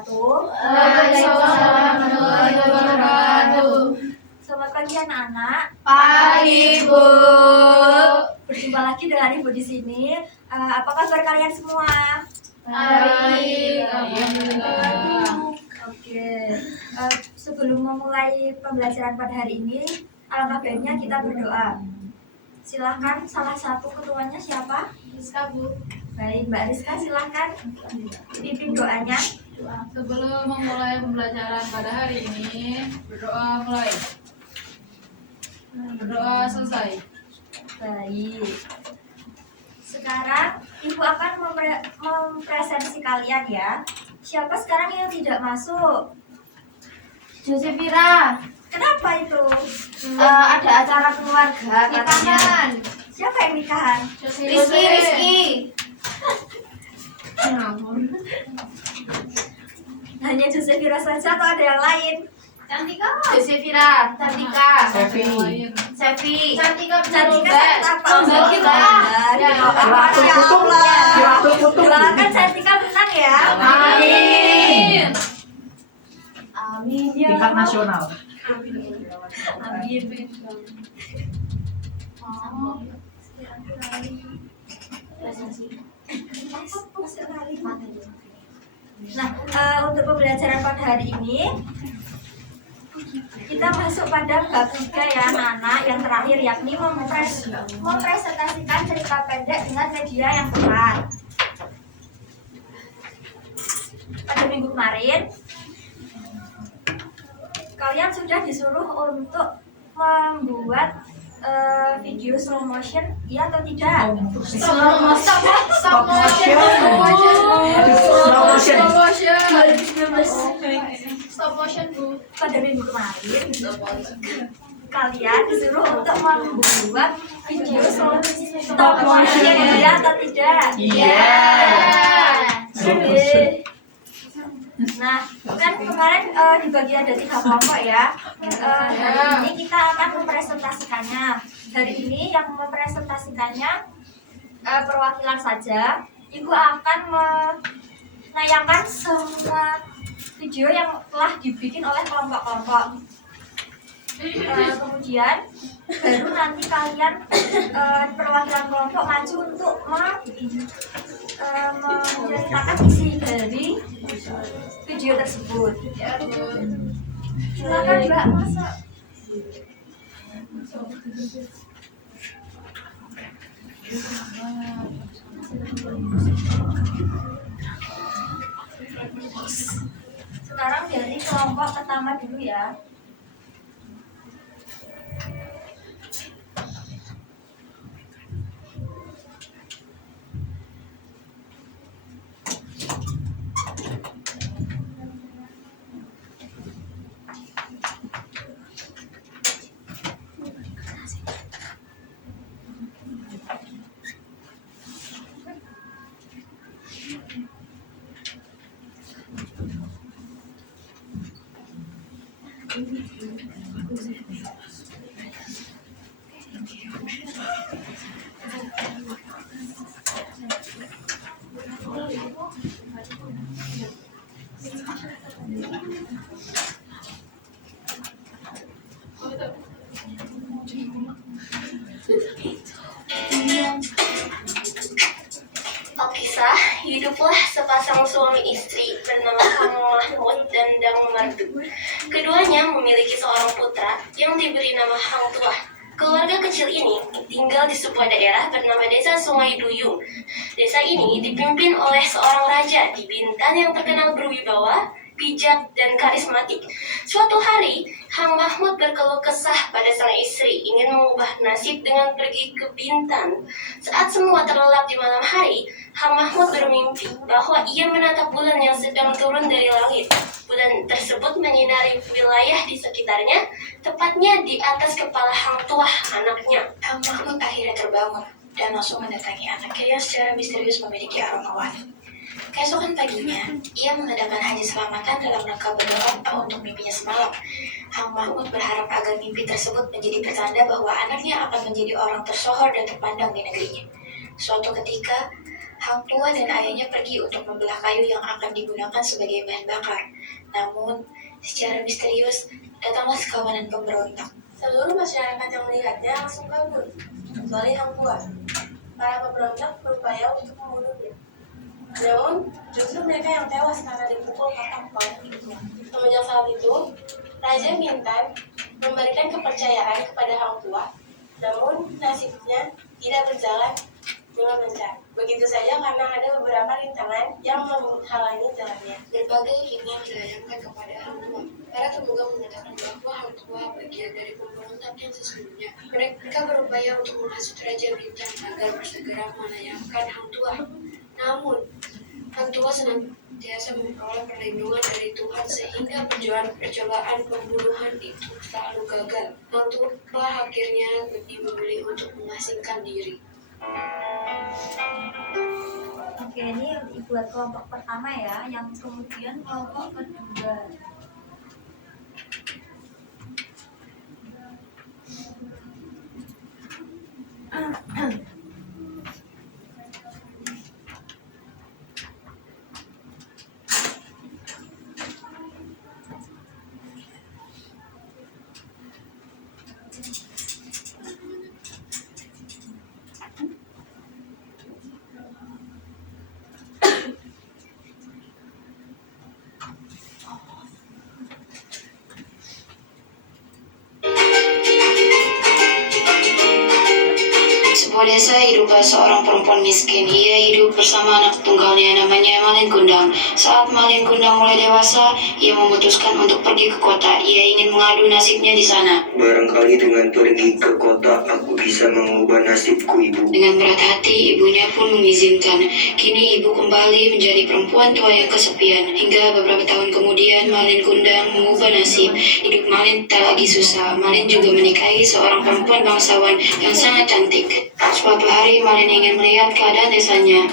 wabarakatuh. Waalaikumsalam warahmatullahi wabarakatuh. Selamat pagi anak-anak. Pagi, Bu. Berjumpa lagi dengan Ibu di sini. Apa kabar kalian semua? Baik, alhamdulillah. Oke. Sebelum memulai pembelajaran pada hari ini, alangkah baiknya kita berdoa. Silahkan salah satu ketuanya siapa? Rizka, Bu. Baik, Mbak Rizka silahkan pimpin doanya. Sebelum memulai pembelajaran pada hari ini, berdoa mulai. Berdoa selesai. Baik. Sekarang Ibu akan mempresentasi kalian ya. Siapa sekarang yang tidak masuk? Josephira, Kenapa itu? ada acara keluarga katanya. Siapa yang nikahan? Rizky. Hanya Josephira saja atau ada yang lain? Josephira, Cantika, Sefi. Cantika Cantika apa? Lomba. Ya Allah. Doakan Cantika menang ya. Amin. Amin ya. Tingkat nasional. Amin. Nah, untuk pembelajaran pada hari ini kita masuk pada bab 3 ya anak-anak, yang terakhir, yakni mempresentasikan cerita pendek dengan media yang tepat. Pada minggu kemarin kalian sudah disuruh untuk membuat video slow motion, iya atau tidak? Stop motion. Stop motion, Bu. Pada minggu kemarin kalian disuruh untuk membuat video stop motion, iya atau tidak? Iya. Oke. Nah, kan kemarin dibagi ada 3 kelompok ya. Hari ini kita akan mempresentasikannya. Hari ini yang mempresentasikannya perwakilan saja. Ibu akan menayangkan semua video yang telah dibikin oleh kelompok-kelompok. Kemudian baru nanti kalian perwakilan kelompok maju untuk menceritakan isi dari video tersebut. Silakan Mbak masuk. Sekarang dari kelompok pertama dulu ya. Alkisah, hiduplah sepasang suami istri bernama Hang Mahmud dan Dang Mardu. Keduanya memiliki seorang putra yang diberi nama Hang Tuah. Keluarga kecil ini tinggal di sebuah daerah bernama Desa Sungai Duyung. Desa ini dipimpin oleh seorang raja di Bintan yang terkenal berwibawa, bijak, dan karismatik. Suatu hari, Hang Mahmud berkeluh kesah pada sang istri ingin mengubah nasib dengan pergi ke Bintan. Saat semua terlelap di malam hari, Hang Mahmud bermimpi bahwa ia menatap bulan yang sedang turun dari langit. Bulan tersebut menyinari wilayah di sekitarnya, tepatnya di atas kepala Hang Tuah, anaknya. Hang Mahmud akhirnya terbangun dan langsung mendatangi anaknya yang secara misterius memiliki aroma wangi. Keesokan paginya, ia mengadakan haji selamatan dalam rangka berdoa untuk mimpinya semalam. Hang Mahmud berharap agar mimpi tersebut menjadi pertanda bahwa anaknya akan menjadi orang tersohor dan terpandang di negerinya. Suatu ketika, Hang tua dan ayahnya pergi untuk membelah kayu yang akan digunakan sebagai bahan bakar. Namun, secara misterius, datanglah sekawanan pemberontak. Seluruh masyarakat yang melihatnya langsung kabur, kecuali Hang tua. Para pemberontak berupaya untuk membunuhnya. Namun, justru mereka yang tewas karena dipukul kapal. Semenjak saat itu, Raja Bintan memberikan kepercayaan kepada Hang tua, namun nasibnya tidak berjalan dengan lancar. Begitu saja karena ada beberapa rintangan yang menghalangi jalannya. Berbagai hikmah dilayangkan kepada Hang tua. Para pemuda mengatakan bahwa Hang tua bagian dari pemberontak yang sesungguhnya. Mereka berupaya untuk menghasut Raja Bintan agar bersegera menayangkan Hang tua. Namun, Hang tua senantiasa memperoleh perlindungan dari Tuhan sehingga percobaan pembunuhan itu selalu gagal. Hang tua akhirnya lebih memilih untuk mengasingkan diri. Oke, ini buat kelompok pertama ya, yang kemudian kelompok kedua. Sebuah desa hiduplah seorang perempuan miskin. Ia hidup bersama anak tunggalnya namanya Malin Kundang. Saat Malin Kundang mulai dewasa, ia memutuskan untuk pergi ke kota. Ia ingin mengadu nasibnya di sana. Barangkali dengan pergi ke kota, aku bisa mengubah nasibku, Ibu. Dengan berat hati, ibunya pun mengizinkan. Kini ibu kembali menjadi perempuan tua yang kesepian. Hingga beberapa tahun kemudian, Malin Kundang mengubah nasib. Hidup Malin tak lagi susah. Malin juga menikahi seorang perempuan bangsawan yang sangat cantik. Suatu hari, Malin ingin melihat keadaan desanya.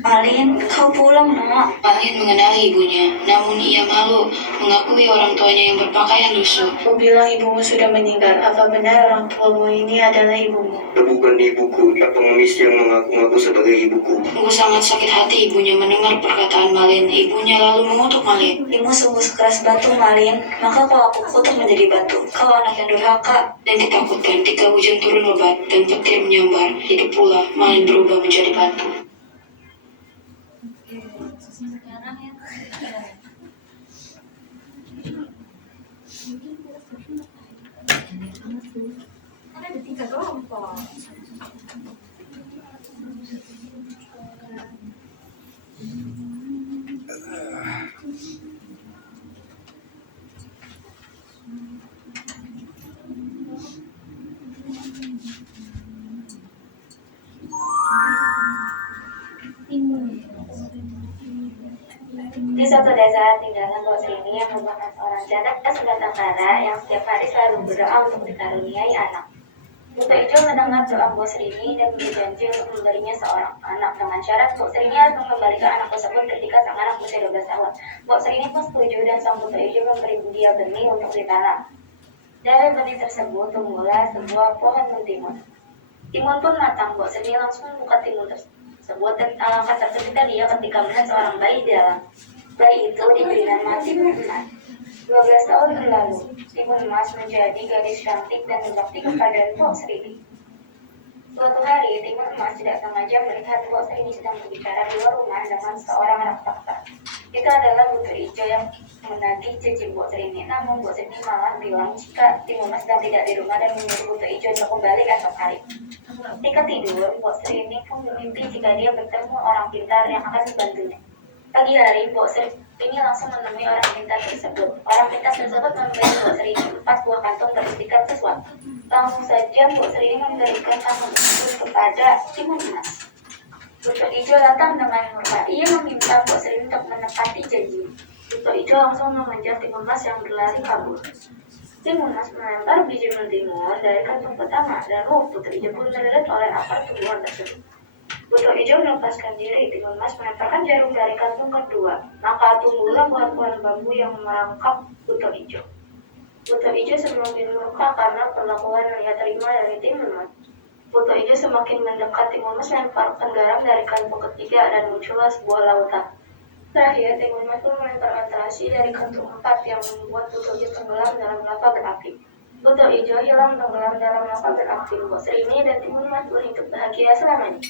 Malin, kau pulang, Nak. Malin mengenali ibunya, namun ia malu mengakui orang tuanya yang berpakaian lusuh. Aku bilang ibumu sudah meninggal. Apa benar orang tuamu ini adalah ibumu? Bukan ibuku, ia pengemis yang mengaku-ngaku sebagai ibuku. Sungguh sangat sakit hati ibunya mendengar perkataan Malin. Ibunya lalu mengutuk Malin. Ibu sungguh sekeras batu, Malin. Maka kau aku kutuk menjadi batu. Kau anak yang durhaka. Dan ditakutkan ketika hujan turun lebat dan petir menyambar, hidup pula Malin berubah menjadi batu. Sekarang yang ketiga. Ada 3 kelompok. Di suatu desa tinggallah Mbok Srini yang merupakan seorang janda sebatang kara yang setiap hari selalu berdoa untuk dikaruniai anak. Buto Ijo mendengar doa Mbok Srini dan berjanji untuk memberinya seorang anak dengan syarat Mbok Srini harus mengembalikan anak tersebut ketika sang anak berusia 12 tahun. Mbok Srini pun setuju dan sang Buto Ijo memberi dia benih untuk ditanam. Dari benih tersebut tumbuhlah sebuah pohon mentimun. Timun pun matang. Mbok Srini langsung membuka timun tersebut dan alangkah terkejutnya dia ketika melihat seorang bayi di dalam. Bayi itu diberi nama Timun Emas. 12 tahun berlalu, Timun Emas menjadi gadis cantik dan berbakti kepada Mbok Srini. Suatu hari, Timun Emas tidak sengaja melihat Mbok Srini sedang berbicara di luar rumah dengan seorang raksasa. Itu adalah Buto Ijo yang menagih janji Mbok Srini. Namun Mbok Srini malah bilang jika Timun Emas sedang tidak di rumah dan menyuruh Buto Ijo untuk kembali esok hari. Ketika tidur, Mbok Srini pun bermimpi jika dia bertemu orang pintar yang akan membantunya. Pagi hari, Mbok Srini langsung menemui orang pintar tersebut. Orang pintar tersebut memberi Mbok Srini 4 buah kantung berisikan sesuatu. Langsung saja Mbok Srini memberikan kantung itu kepada Timun Emas. Buto Ijo datang dengan murka. Ia meminta Mbok Srini untuk menepati janji. Buto Ijo langsung mengejar Timun Emas yang berlari kabur. Timun Emas melempar biji mentimun dari kantung pertama dan Buto Ijo pun terlilit oleh akar tumbuhan tersebut. Buto Ijo melepaskan diri. Timun Emas melemparkan jarum dari kantung kedua. Maka tumbuhlah pohon-pohon bambu yang merangkap Buto Ijo. Foto hijau semakin murka karena perlakuan yang ia terima dari tim Humas. Foto hijau semakin mendekat, tim Humas melemparkan garam dari kantong ketiga dan muncullah sebuah lautan. Terakhir, tim Humas pun melemparkan terasi dari kantong 4 yang membuat foto hijau tenggelam dalam lava berapi. Foto hijau hilang tenggelam dalam lava berapi. Buat Rini dan tim Humas pun hidup bahagia selamanya.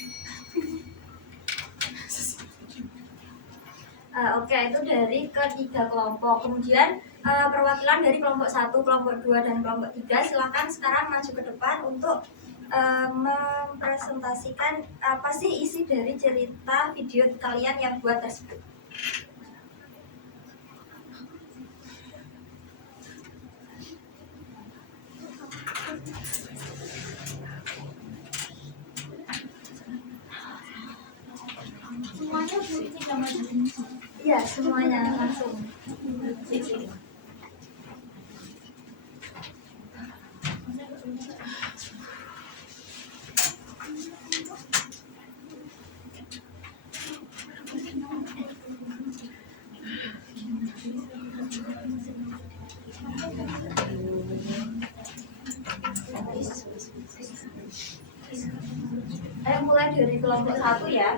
Oke, itu dari ketiga kelompok. Kemudian perwakilan dari kelompok 1, kelompok 2, dan kelompok 3 silakan sekarang maju ke depan untuk mempresentasikan apa sih isi dari cerita video kalian yang buat tersebut. Semuanya Bu, ini gambar. Iya, semuanya langsung. Ayo mulai dari kelompok 1 ya.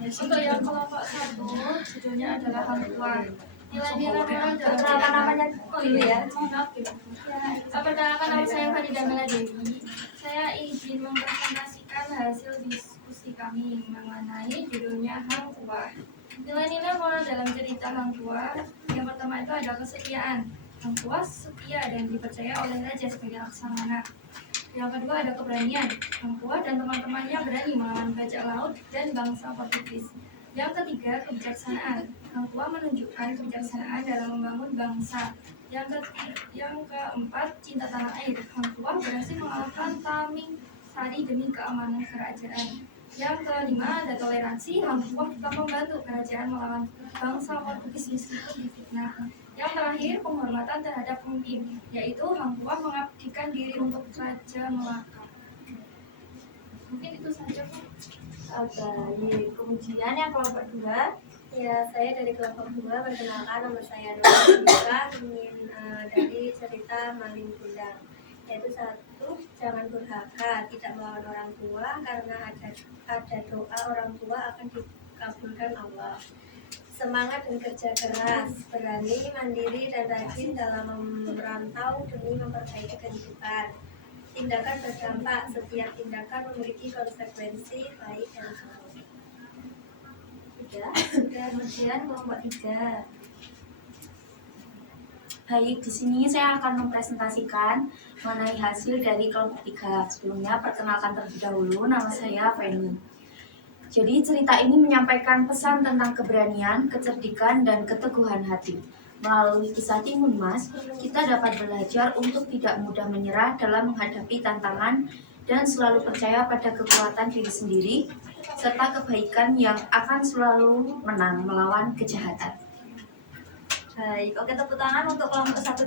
Untuk yang kelompok 1, judulnya adalah Hang Tuah. Nilai-nilai moral dalam Perkenalkan namanya dulu ya. Perkenalkan, nama saya Farida Mela Dewi. Saya izin mempresentasikan hasil diskusi kami mengenai judulnya Hang Tuah. Nilai-nilai moral dalam cerita Hang Tuah, yang pertama itu ada kesetiaan. Hang Tuah setia dan dipercaya oleh raja sebagai laksamana. Yang kedua ada keberanian. Hang Tuah dan teman-temannya berani melawan bajak laut dan bangsa Portugis. Yang ketiga, kebijaksanaan. Hang Tuah menunjukkan kebijaksanaan dalam membangun bangsa. Yang keempat, cinta tanah air. Hang Tuah berhasil mengalahkan Taming Sari demi keamanan kerajaan. Yang kelima, ada toleransi. Hang Tuah tetap membantu kerajaan melawan bangsa Portugis meskipun difitnah. Yang terakhir, penghormatan terhadap pemimpin, yaitu Hang Tuah mengabdikan diri untuk Raja Melaka. Mungkin itu saja, Pak. Baik, kemudian yang kelompok 2. Ya, saya dari kelompok 2. Perkenalkan, nama saya Nurul. Ingin dari cerita Maling Kundang, yaitu 1, jangan durhaka, tidak melawan orang tua karena ada doa orang tua akan dikabulkan Allah. Semangat dan kerja keras, berani, mandiri, dan rajin dalam merantau demi memperbaiki kehidupan. Tindakan berdampak, setiap tindakan memiliki konsekuensi baik dan buruk. Kemudian kelompok 3. Baik, di sini saya akan mempresentasikan mengenai hasil dari kelompok 3. Sebelumnya, perkenalkan terlebih dahulu, nama saya Feni. Jadi, cerita ini menyampaikan pesan tentang keberanian, kecerdikan, dan keteguhan hati. Melalui kisah Tim Humas, kita dapat belajar untuk tidak mudah menyerah dalam menghadapi tantangan dan selalu percaya pada kekuatan diri sendiri, serta kebaikan yang akan selalu menang melawan kejahatan. Baik, oke, tepuk tangan untuk kelompok 1,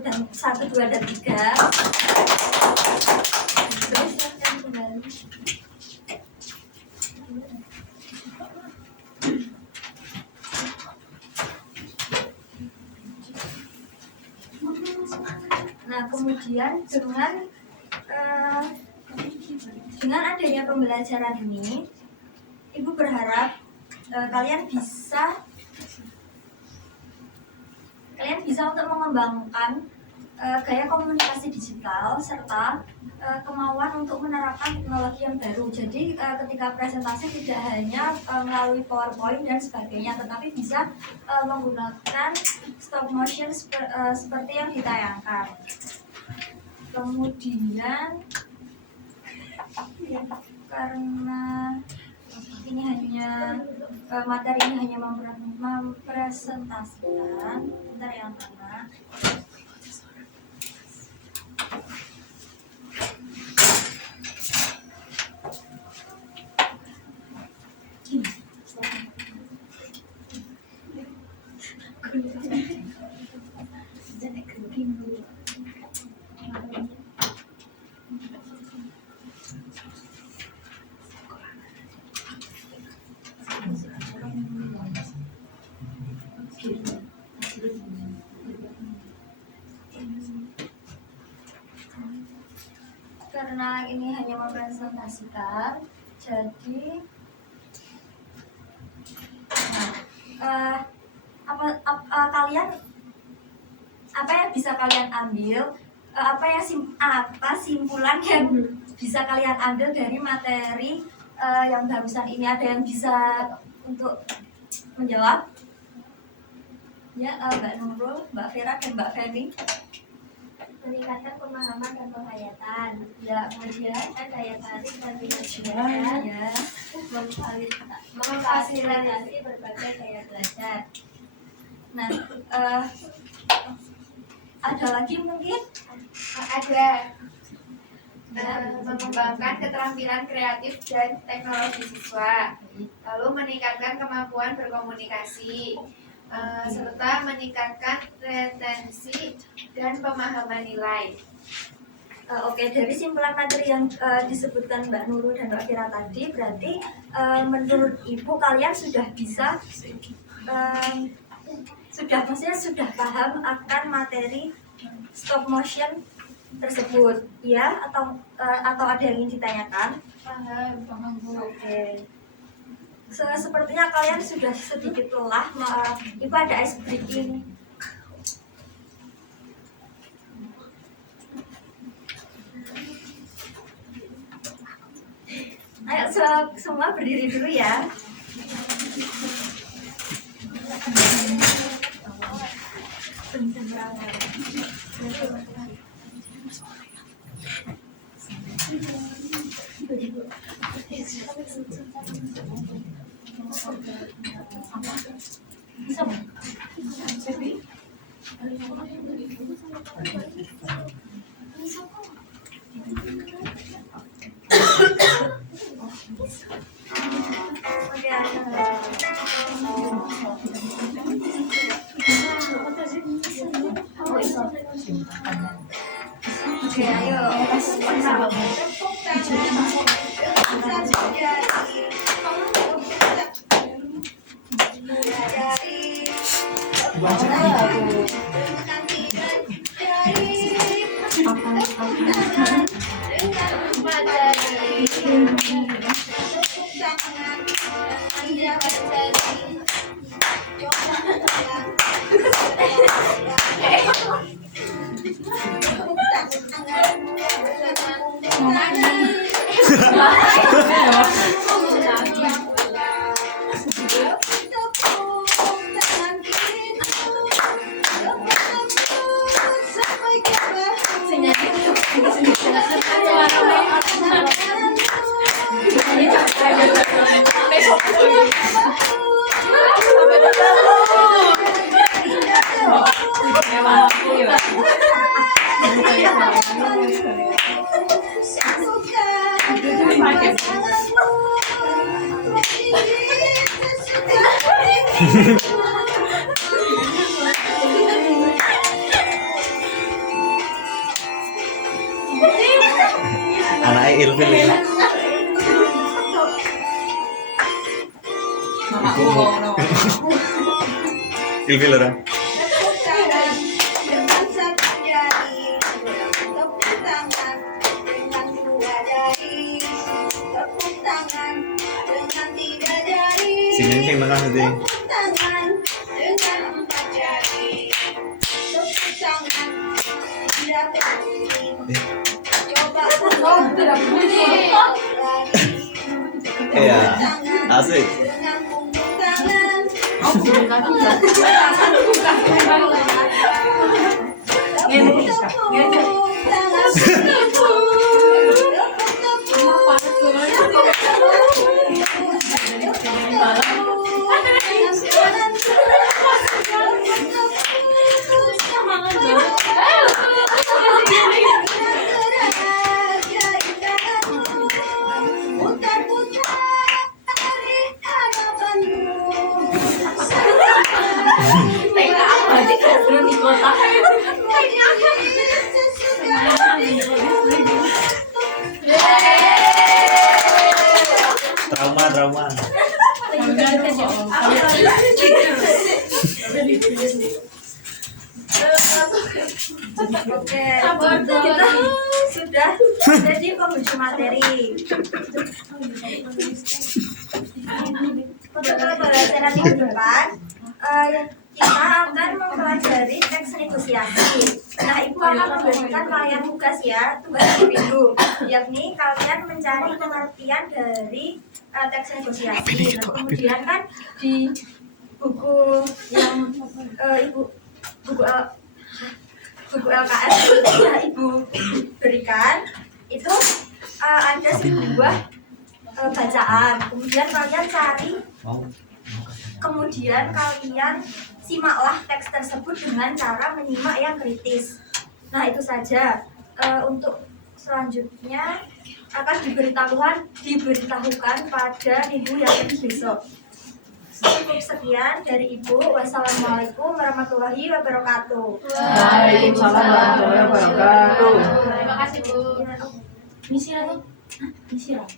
2, dan 3. Terus silakan kembali. Nah, kemudian dengan adanya pembelajaran ini, Ibu berharap kalian bisa untuk mengembangkan gaya komunikasi digital serta kemauan untuk menerapkan teknologi yang baru. Jadi ketika presentasi tidak hanya melalui PowerPoint dan sebagainya, tetapi bisa menggunakan stop motion seperti yang ditayangkan. Kemudian ya, karena ini hanya materi ini hanya mempresentasikan, bentar yang mana. karena ini hanya mempresentasikan, jadi kalian apa yang bisa kalian ambil, apa simpulan yang bisa kalian ambil dari materi yang barusan ini? Ada yang bisa untuk menjawab? Ya, Mbak Nurul, Mbak Vera, dan Mbak Femi. Meningkatkan pemahaman dan penghayatan, Ya, kemudian daya tarik dan minat ya, memfasilitasi berbagai gaya belajar. Nah, ada lagi mungkin? Ada mengembangkan keterampilan kreatif dan teknologi siswa, lalu meningkatkan kemampuan berkomunikasi, serta meningkatkan retensi dan pemahaman nilai. Oke, dari simpulan materi yang disebutkan Mbak Nurul dan Mbak Fira tadi, berarti menurut Ibu kalian sudah bisa, sudah paham akan materi stop motion tersebut, ya? Atau ada yang ingin ditanyakan? Paham. Oke. Sepertinya kalian sudah sedikit lelah. Ibu ada ice breaking. Ayo semua berdiri dulu ya. Oke, ayo. Anaknya ilfil ya. Ilfil orang. Sini yang tengah nanti. Iya, asik. Trauma. Oke, kita sudah jadi penghujung materi. Untuk pembelajaran minggu depan, kita akan mempelajari teks negosiasi. Nah, Ibu akan memberikan kalian tugas ya, tugas individu, yakni kalian mencari pengertian dari teks negosiasi. Nah, kemudian kan di buku yang buku LKS yang Ibu berikan itu ada sebuah bacaan. Kemudian kalian cari, kemudian kalian simaklah teks tersebut dengan cara menyimak yang kritis. Nah, itu saja. Untuk selanjutnya akan diberitahukan pada minggu yang besok. Cukup sekian dari Ibu. Wassalamualaikum warahmatullahi wabarakatuh. Waalaikumsalam warahmatullahi wabarakatuh. Terima kasih Bu. Misi apa? Misi apa?